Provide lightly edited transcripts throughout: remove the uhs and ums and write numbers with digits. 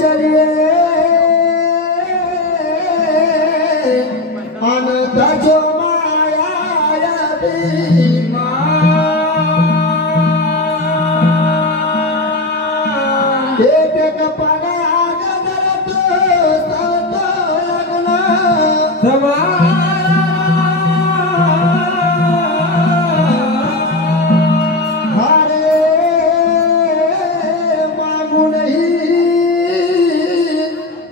चलिए अनंत जो माया एक एक पगा गदर तो लगना समा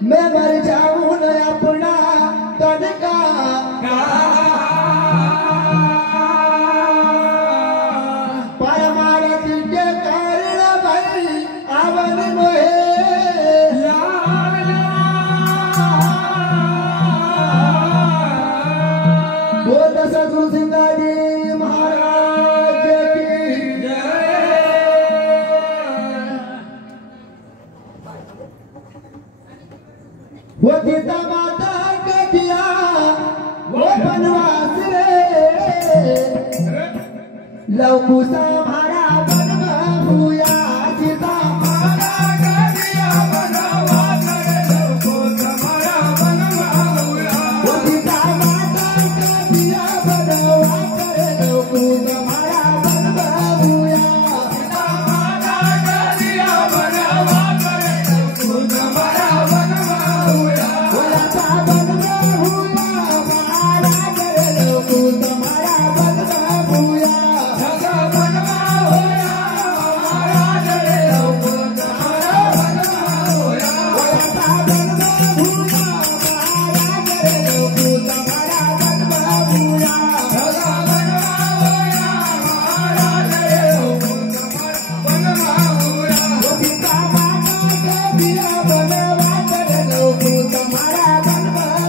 मैं मर जाऊं न अपना तन का परमार्थ के कारण भाई आवन मोहे बोल सदगुरु सिंगाजी महाराज की जय। वो गीता माता के दिया वो बनवास रे लव कुसा हमारा बनवा हुआ गीता माता के दिया बनवास रे लव कुसा हमारा बनवा हुआ वो गीता माता के दिया बनवास रे लव कुसा हमारा बनवा हुआ गीता माता के दिया बनवास रे लव कुसा हमारा बनवा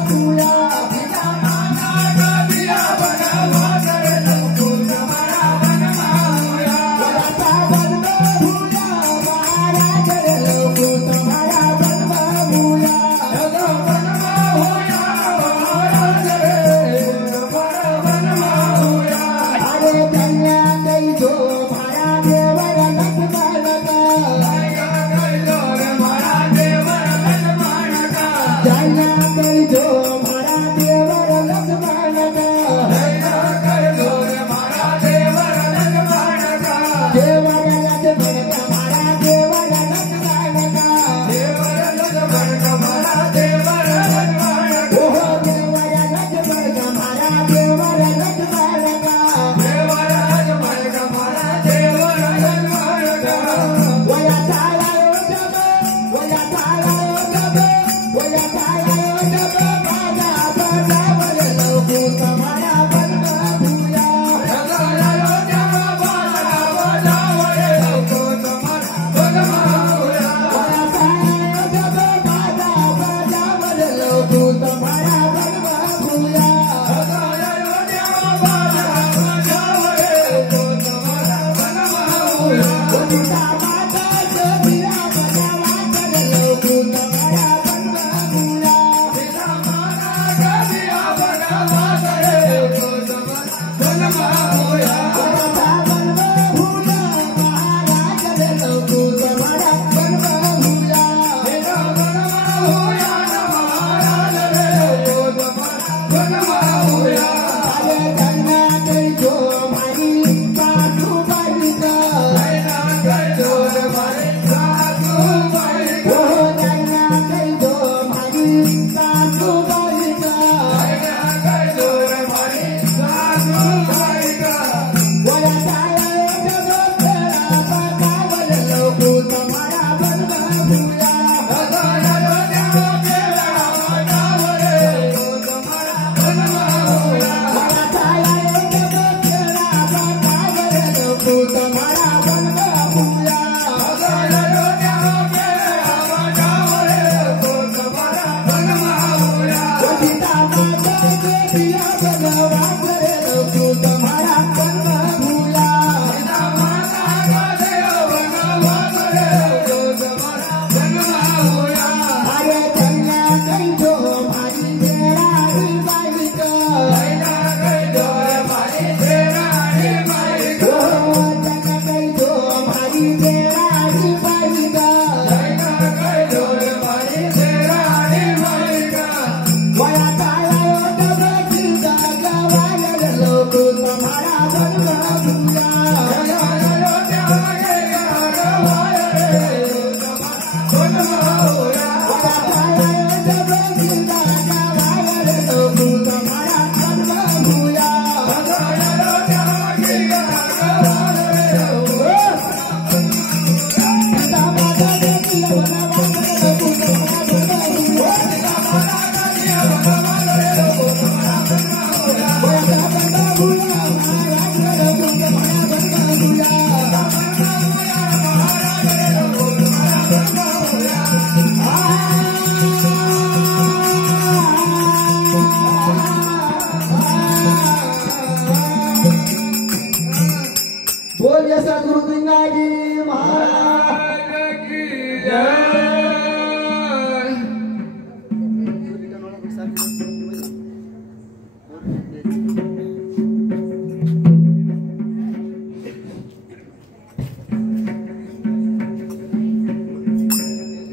हुआ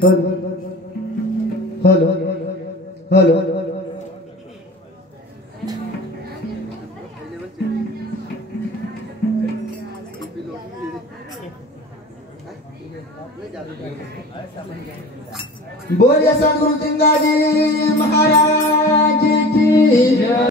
हेलो हेलो बोलिए सदगुरु सिंह जी महाराज की।